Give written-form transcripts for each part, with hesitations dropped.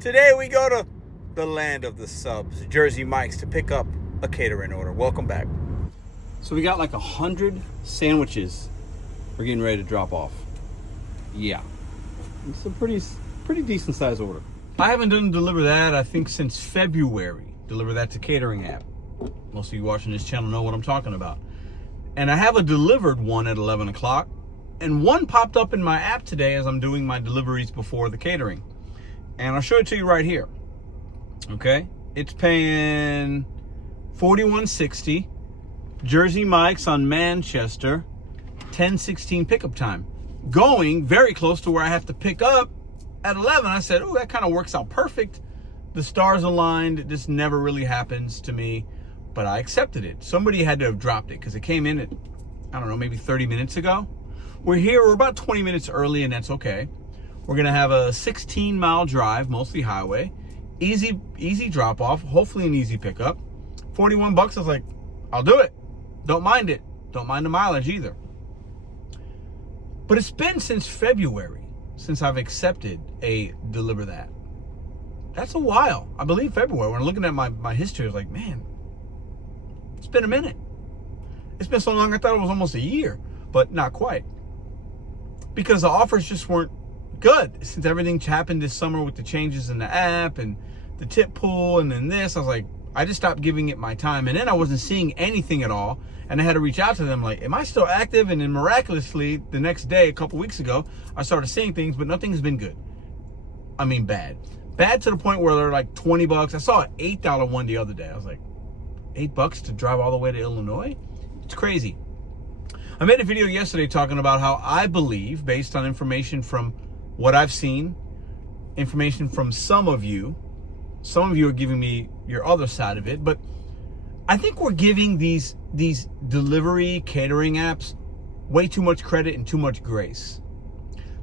Today we go to the land of the subs, Jersey Mike's, to pick up a catering order. Welcome back. So we got like 100 sandwiches we're getting ready to drop off. Yeah, it's a pretty decent size order. I haven't done DeliverThat, I think, since February. DeliverThat's a catering app. Most of you watching this channel know what I'm talking about. And I have a delivered one at 11 o'clock. And one popped up in my app today as I'm doing my deliveries before the catering. And I'll show it to you right here. Okay? It's paying $41.60. Jersey Mike's on Manchester. 10:16 pickup time. Going very close to where I have to pick up at 11. I said, oh, that kind of works out perfect. The stars aligned. It just never really happens to me. But I accepted it. Somebody had to have dropped it because it came in at, I don't know, maybe 30 minutes ago. We're here. We're about 20 minutes early, and that's okay. We're going to have a 16-mile drive, mostly highway. Easy drop off. Hopefully an easy pickup. 41 bucks. I was like, I'll do it. Don't mind it. Don't mind the mileage either. But it's been since February since I've accepted a DeliverThat. That's a while. I believe February. When I'm looking at my history, I was like, man, it's been a minute. It's been so long, I thought it was almost a year, but not quite. Because the offers just weren't good. Since everything happened this summer with the changes in the app and the tip pool and then this, I was like, I just stopped giving it my time. And then I wasn't seeing anything at all. And I had to reach out to them like, am I still active? And then miraculously, the next day, a couple weeks ago, I started seeing things, but nothing's been good. I mean, bad. Bad to the point where they're like 20 bucks. I saw an $8 one the other day. I was like, $8 to drive all the way to Illinois? It's crazy. I made a video yesterday talking about how I believe, based on information from what I've seen, information from some of you are giving me your other side of it, but I think we're giving these delivery catering apps way too much credit and too much grace.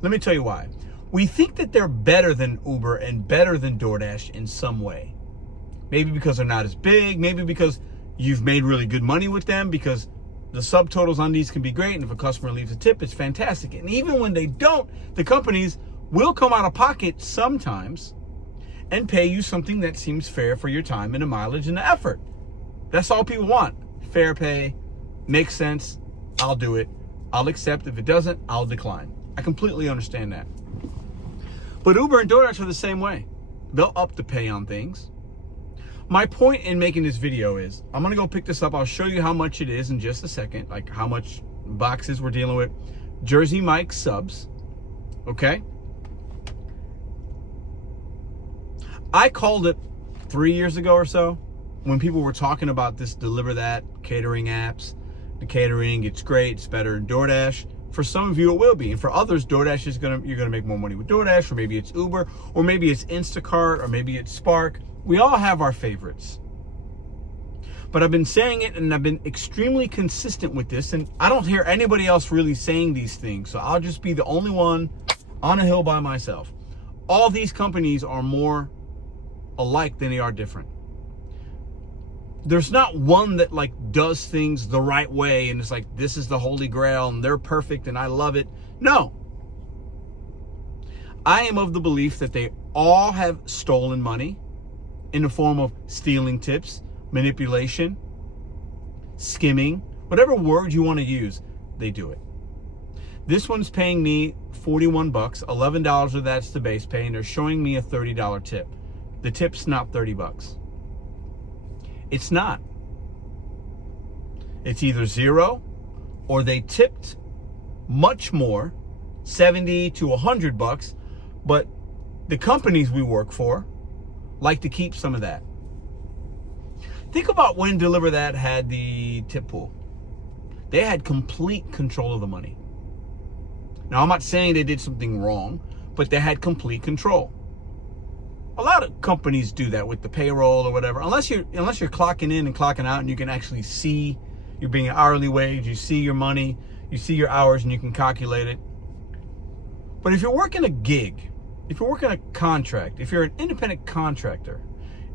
Let me tell you why. We think that they're better than Uber and better than DoorDash in some way. Maybe because they're not as big, maybe because you've made really good money with them, because the subtotals on these can be great, and if a customer leaves a tip, it's fantastic. And even when they don't, the companies will come out of pocket sometimes and pay you something that seems fair for your time and the mileage and the effort. That's all people want. Fair pay, makes sense, I'll do it. I'll accept. If it doesn't, I'll decline. I completely understand that. But Uber and DoorDash are the same way. They'll up the pay on things. My point in making this video is, I'm gonna go pick this up. I'll show you how much it is in just a second, like how much boxes we're dealing with. Jersey Mike's subs, okay? I called it 3 years ago or so, when people were talking about this DeliverThat catering apps. The catering, it's great, it's better than DoorDash. For some of you, it will be. And for others, DoorDash is you're gonna make more money with DoorDash, or maybe it's Uber, or maybe it's Instacart, or maybe it's Spark. We all have our favorites. But I've been saying it, and I've been extremely consistent with this, and I don't hear anybody else really saying these things, so I'll just be the only one on a hill by myself. All these companies are more alike than they are different. There's not one that like does things the right way and it's like, this is the holy grail and they're perfect and I love it. No. I am of the belief that they all have stolen money in the form of stealing tips, manipulation, skimming, whatever word you want to use, they do it. This one's paying me 41 bucks, $11 of that's the base pay, and they're showing me a $30 tip. The tip's not 30 bucks. It's not. It's either zero or they tipped much more, 70 to 100 bucks, but the companies we work for like to keep some of that. Think about when DeliverThat had the tip pool. They had complete control of the money. Now, I'm not saying they did something wrong, but they had complete control. A lot of companies do that with the payroll or whatever, unless you're clocking in and clocking out and you can actually see you're being an hourly wage, you see your money, you see your hours, and you can calculate it. But if you're working a gig, if you're working a contract, if you're an independent contractor,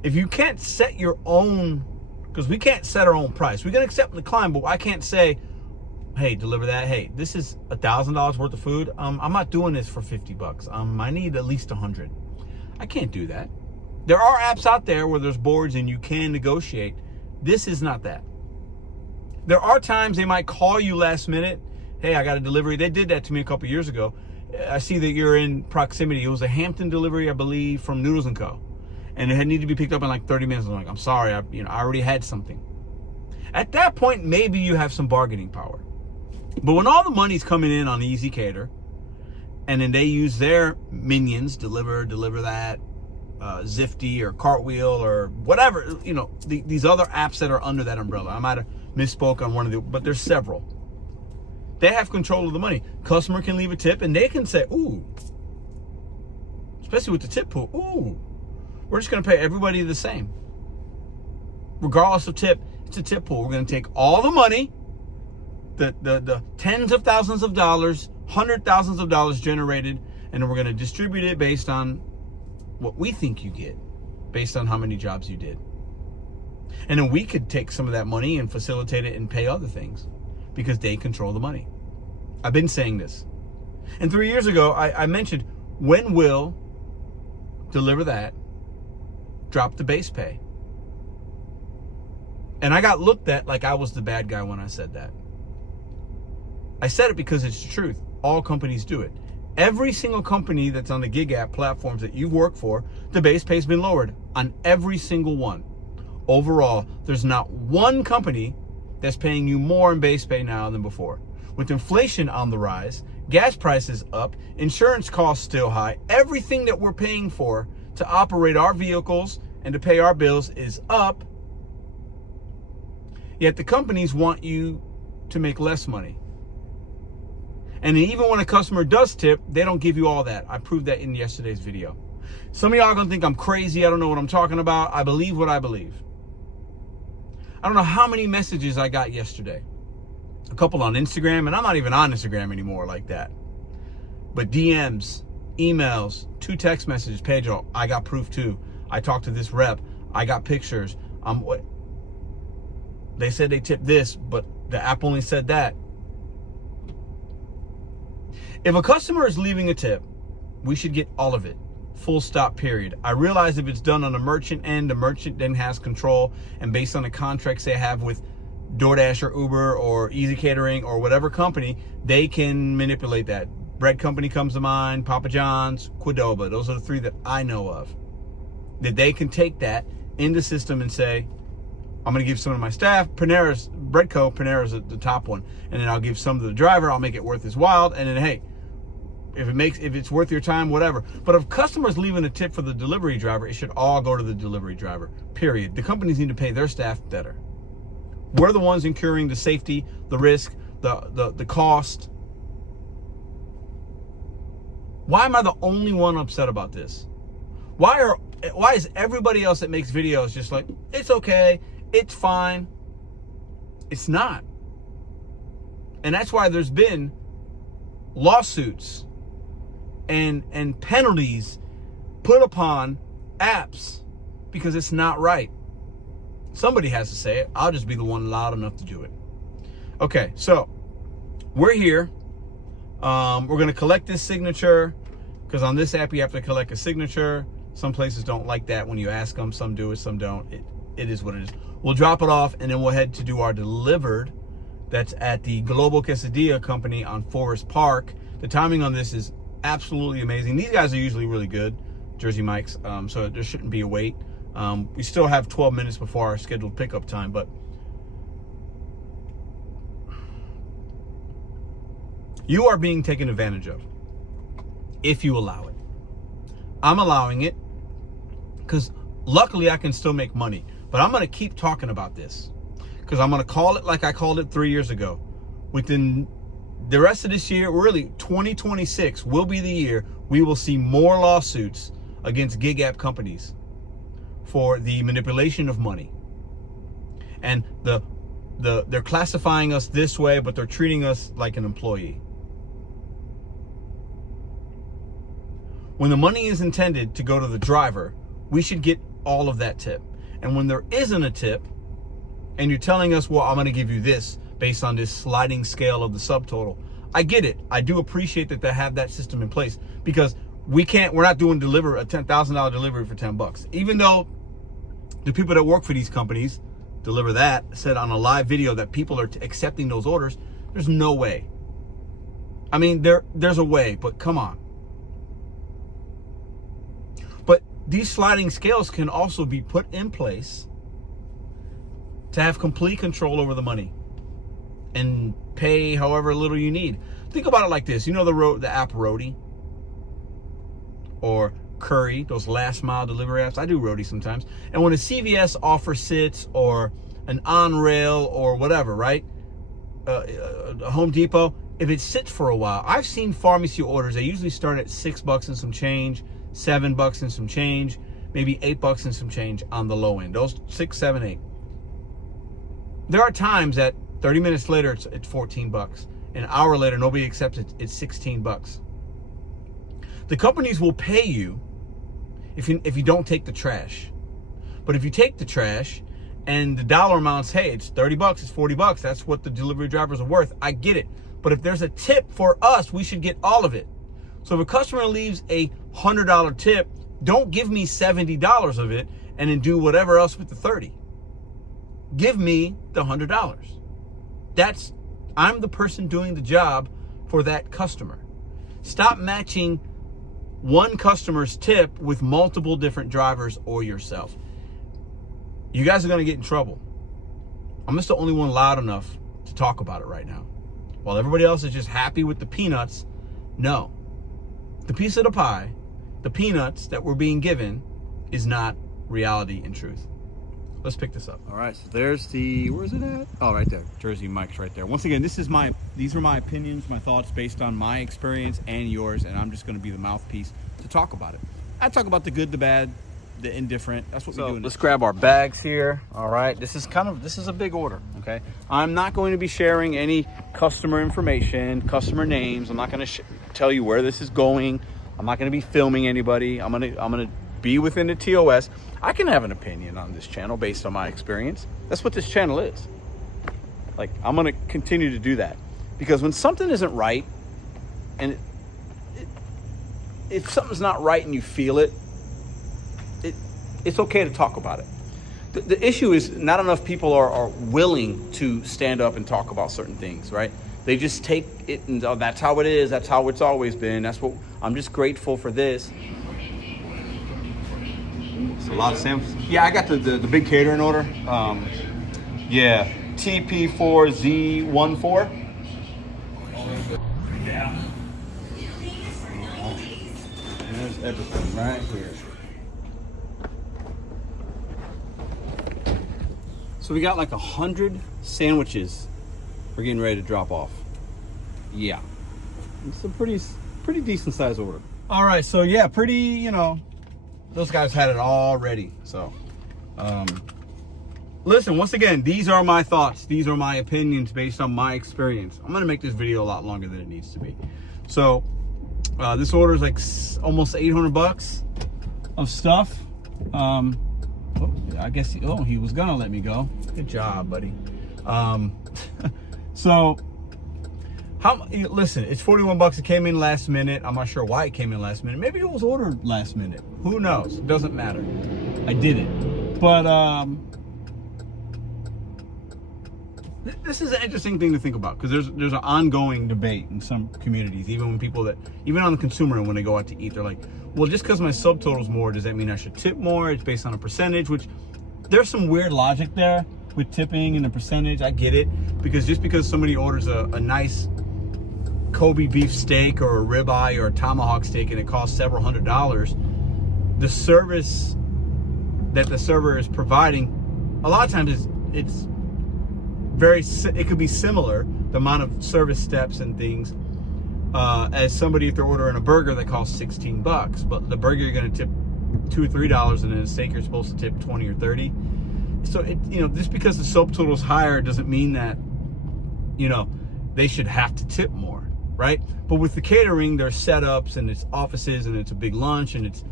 if you can't set your own, because we can't set our own price. We can accept the client, but I can't say, hey, DeliverThat, hey, this is $1,000 worth of food. I'm not doing this for 50 bucks. I need at least 100. I can't do that. There are apps out there where there's boards and you can negotiate. This is not that. There are times they might call you last minute. Hey, I got a delivery. They did that to me a couple years ago. I see that you're in proximity. It was a Hampton delivery, I believe, from Noodles & Co. And it had needed to be picked up in like 30 minutes. I'm like, I'm sorry, I already had something. At that point, maybe you have some bargaining power. But when all the money's coming in on Easy Cater, and then they use their minions, DeliverThat, Zifty or Cartwheel or whatever, these other apps that are under that umbrella. I might have misspoke on one of the, but there's several. They have control of the money. Customer can leave a tip and they can say, ooh, especially with the tip pool, ooh, we're just going to pay everybody the same. Regardless of tip, it's a tip pool. We're going to take all the money, the tens of thousands of dollars, hundred thousands of dollars generated, and then we're going to distribute it based on what we think you get, based on how many jobs you did. And then we could take some of that money and facilitate it and pay other things because they control the money. I've been saying this. And 3 years ago, I mentioned, when will DeliverThat drop the base pay? And I got looked at like I was the bad guy when I said that. I said it because it's the truth. All companies do it. Every single company that's on the gig app platforms that you've worked for, the base pay's been lowered on every single one. Overall, there's not one company that's paying you more in base pay now than before. With inflation on the rise, gas prices up, insurance costs still high, everything that we're paying for to operate our vehicles and to pay our bills is up. Yet the companies want you to make less money. And even when a customer does tip, they don't give you all that. I proved that in yesterday's video. Some of y'all are gonna think I'm crazy. I don't know what I'm talking about. I believe what I believe. I don't know how many messages I got yesterday. A couple on Instagram, and I'm not even on Instagram anymore like that. But DMs, emails, 2 text messages. Pedro, I got proof too. I talked to this rep. I got pictures. What? They said they tipped this, but the app only said that. If a customer is leaving a tip, we should get all of it. Full stop, period. I realize if it's done on the merchant end, the merchant then has control, and based on the contracts they have with DoorDash or Uber or Easy Catering or whatever company, they can manipulate that. Bread Company comes to mind, Papa John's, Qdoba. Those are the 3 that I know of. That they can take that in the system and say, I'm going to give some to my staff. Panera's, Breadco, Panera's the top one. And then I'll give some to the driver. I'll make it worth his while. And then, hey, if it's worth your time, whatever. But if customers leaving a tip for the delivery driver, it should all go to the delivery driver, period. The companies need to pay their staff better. We're the ones incurring the safety, the risk, the cost. Why am I the only one upset about this? Why is everybody else that makes videos just like, it's okay, it's fine? It's not. And that's why there's been lawsuits and penalties put upon apps, because it's not right. Somebody has to say it. I'll just be the one loud enough to do it. Okay, so we're here. We're going to collect this signature, because on this app you have to collect a signature. Some places don't like that when you ask them. Some do it, some don't. It is what it is. We'll drop it off, and then we'll head to do our delivered. That's at the Global Quesadilla Company on Forest Park. The timing on this is absolutely amazing. These guys are usually really good, Jersey Mike's, so there shouldn't be a wait. We still have 12 minutes before our scheduled pickup time, but you are being taken advantage of if you allow it. I'm allowing it because luckily I can still make money, but I'm going to keep talking about this because I'm going to call it like I called it 3 years ago. Within the rest of this year, really 2026 will be the year we will see more lawsuits against gig app companies for the manipulation of money. And they're classifying us this way, but they're treating us like an employee. When the money is intended to go to the driver, we should get all of that tip. And when there isn't a tip, and you're telling us, well, I'm going to give you this based on this sliding scale of the subtotal, I get it. I do appreciate that they have that system in place, because we're not doing a $10,000 delivery for $10. Even though the people that work for these companies, DeliverThat, said on a live video that people are accepting those orders, there's no way. I mean, there's a way, but come on. But these sliding scales can also be put in place to have complete control over the money and pay however little you need. Think about it like this. You know the app Roadie or Curry, those last mile delivery apps? I do Roadie sometimes. And when a CVS offer sits or an On-Rail or whatever, right? A Home Depot, if it sits for a while, I've seen pharmacy orders. They usually start at $6 and some change, $7 and some change, maybe $8 and some change on the low end. Those 6, 7, 8. There are times that 30 minutes later it's $14. An hour later, nobody accepts it. It's $16. The companies will pay you if you don't take the trash. But if you take the trash and the dollar amounts, hey, it's $30, it's $40. That's what the delivery drivers are worth. I get it. But if there's a tip for us, we should get all of it. So if a customer leaves a $100 tip, don't give me $70 of it and then do whatever else with the 30. Give me the $100. I'm the person doing the job for that customer. Stop matching one customer's tip with multiple different drivers or yourself. You guys are going to get in trouble. I'm just the only one loud enough to talk about it right now. While everybody else is just happy with the peanuts, no. The piece of the pie, the peanuts that we're being given, is not reality and truth. Let's pick this up. All right, so there's where is it at? Oh, right there. Jersey Mike's right there. Once again, these are my opinions, my thoughts based on my experience and yours, and I'm just going to be the mouthpiece to talk about it. I talk about the good, the bad, the indifferent. That's what we do. Let's grab our bags here. All right, this is a big order, okay? I'm not going to be sharing any customer information, customer names. I'm not going to tell you where this is going. I'm not going to be filming anybody. I'm going to be within the TOS. I can have an opinion on this channel based on my experience. That's what this channel is. Like, I'm going to continue to do that. Because when something isn't right, and if something's not right and you feel it, it's okay to talk about it. The issue is not enough people are willing to stand up and talk about certain things, right? They just take it and that's how it is. That's how it's always been. I'm just grateful for this. It's a lot of samples. Yeah, I got the big catering order. Yeah, Pt2 Yeah. And there's everything right here. So we got like 100 sandwiches we're getting ready to drop off. Yeah, it's a pretty decent size order. All right, so yeah, those guys had it all ready. So, listen, once again, these are my thoughts. These are my opinions based on my experience. I'm gonna make this video a lot longer than it needs to be. So, this order is like almost $800 of stuff. I guess he was gonna let me go. Good job, buddy. So listen, it's $41. It came in last minute. I'm not sure why it came in last minute. Maybe it was ordered last minute. Who knows? It doesn't matter. I did it. But this is an interesting thing to think about, because there's an ongoing debate in some communities, even on the consumer end, when they go out to eat, they're like, well, just because my subtotal's more, does that mean I should tip more? It's based on a percentage, which there's some weird logic there with tipping and the percentage. I get it, because just because somebody orders a nice Kobe beef steak or a ribeye or a tomahawk steak and it costs several $100s, the service that the server is providing, a lot of times it could be similar, the amount of service steps and things, as somebody if they're ordering a burger that costs $16, but the burger you're going to tip $2 or $3, and then a steak you're supposed to tip 20 or 30. So just because the subtotal is higher doesn't mean that they should have to tip more, right? But with the catering, there's setups and it's offices and it's a big lunch and it's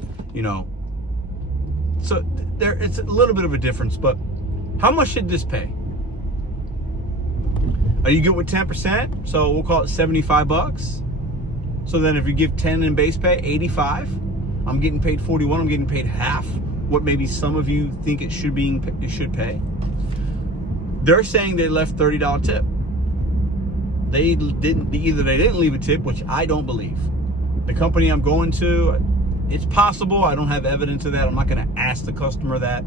so it's a little bit of a difference. But how much should this pay? Are you good with 10%? So we'll call it $75. So then if you give 10 in base pay, 85, I'm getting paid 41, I'm getting paid half what maybe some of you think it should pay. They're saying they left $30 tip. They didn't leave a tip, which I don't believe. The company I'm going to, it's possible. I don't have evidence of that. I'm not going to ask the customer that.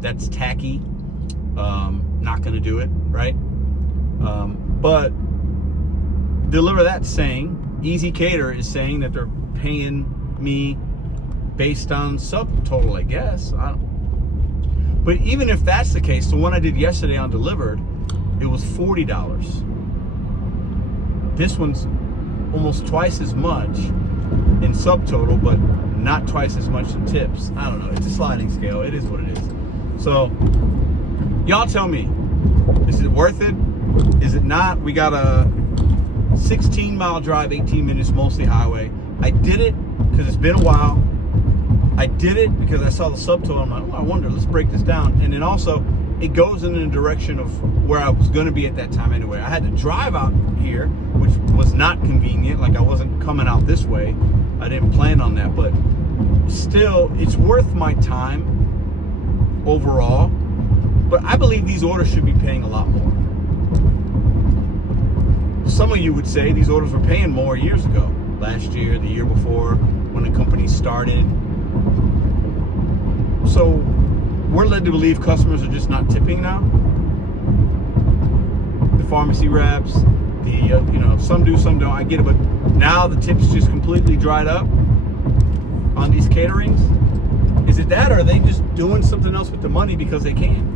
That's tacky. Not going to do it, right? But DeliverThat's saying, Easy Cater is saying that they're paying me based on subtotal, I guess. But even if that's the case, the one I did yesterday on Delivered, it was $40. This one's almost twice as much in subtotal, but not twice as much in tips. I don't know. It's a sliding scale. It is what it is. So, y'all tell me, is it worth it? Is it not? We got a 16-mile drive, 18 minutes, mostly highway. I did it because it's been a while. I did it because I saw the subtotal. I'm like, oh, I wonder, let's break this down. And then also, it goes in the direction of where I was going to be at that time anyway. I had to drive out here, which was not convenient. Like, I wasn't coming out this way. I didn't plan on that. But still, it's worth my time overall. But I believe these orders should be paying a lot more. Some of you would say these orders were paying more years ago. Last year, the year before, when the company started. So we're led to believe customers are just not tipping now. The pharmacy reps, some do, some don't. I get it, but now the tips just completely dried up on these caterings. Is it that, or are they just doing something else with the money because they can?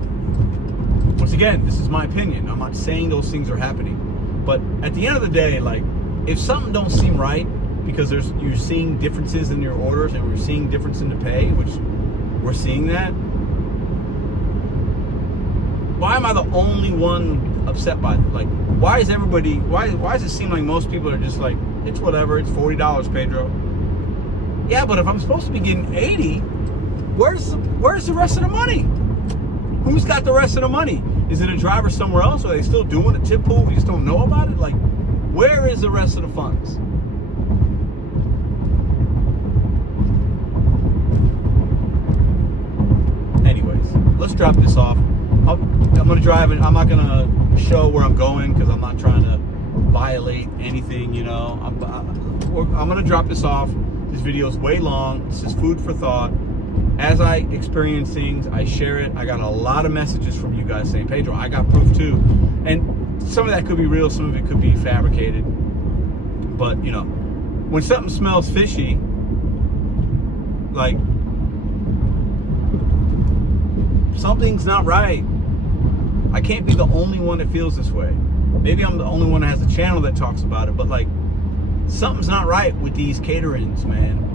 Once again, this is my opinion. I'm not saying those things are happening, but at the end of the day, like, if something don't seem right because you're seeing differences in your orders and we're seeing difference in the pay, which we're seeing that. Why am I the only one upset by it? Like, why does it seem like most people are just like, it's whatever, it's $40, Pedro. Yeah, but if I'm supposed to be getting 80, where's the rest of the money? Who's got the rest of the money? Is it a driver somewhere else? Are they still doing a tip pool? We just don't know about it? Like, where is the rest of the funds? Anyways, let's drop this off. I'm going to drive it. I'm not going to show where I'm going because I'm not trying to violate anything, you know. I'm going to drop this off. This video is way long. This is food for thought. As I experience things, I share it. I got a lot of messages from you guys saying, Pedro, I got proof too. And some of that could be real, some of it could be fabricated. But, you know, when something smells fishy, like, something's not right. I can't be the only one that feels this way. Maybe I'm the only one that has a channel that talks about it, but, like, something's not right with these caterings, man.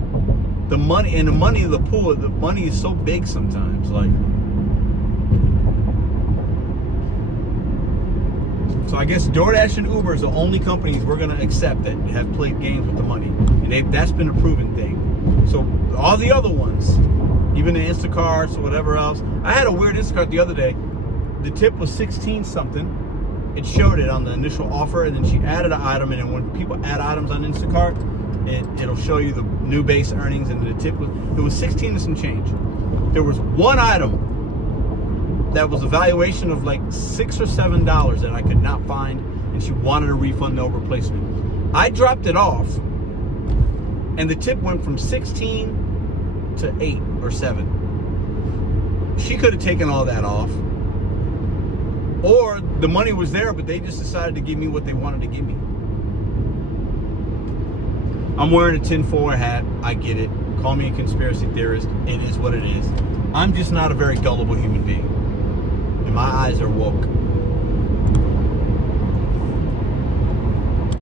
The money of the pool, the money is so big sometimes. Like, so I guess DoorDash and Uber is the only companies we're gonna accept that have played games with the money, and that's been a proven thing. So all the other ones, even the Instacarts or whatever else. I had a weird Instacart the other day. The tip was 16 something. It showed it on the initial offer, and then she added an item, and then when people add items on Instacart, it'll show you the new base earnings, and the tip was 16 and some change. There was one item that was a valuation of like $6 or $7 that I could not find, and she wanted a refund, no replacement. I dropped it off, and the tip went from 16 to 8 or 7. She could have taken all that off, or the money was there, but they just decided to give me what they wanted to give me. I'm wearing a tinfoil hat. I get it. Call me a conspiracy theorist. It is what it is. I'm just not a very gullible human being. And my eyes are woke.